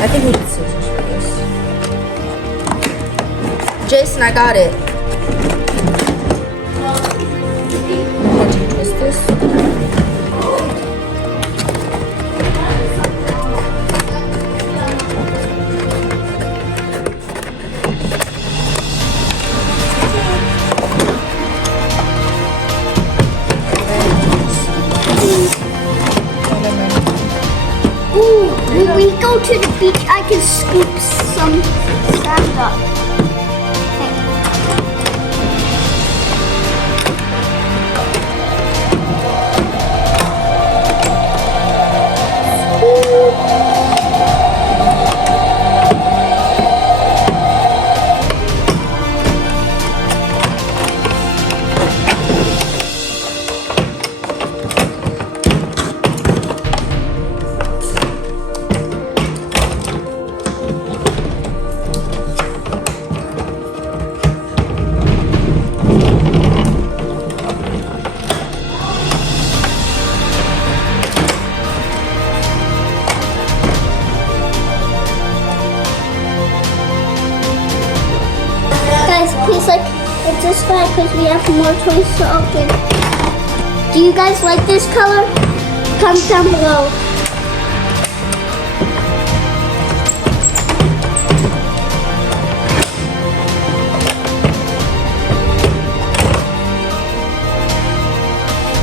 I think we need scissors for this. Jason, I got it. I'm going to twist this. Ooh, when we go to the beach, I can scoop some sand up. Please like and subscribe because we have more toys to open. Do you guys like this color? Comment down below.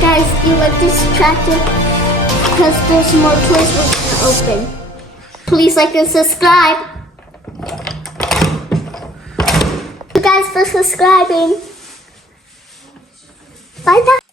Guys, do you like this tractor? Because there's more toys we're going to open. Please like and subscribe. Thank you guys for subscribing. Bye bye.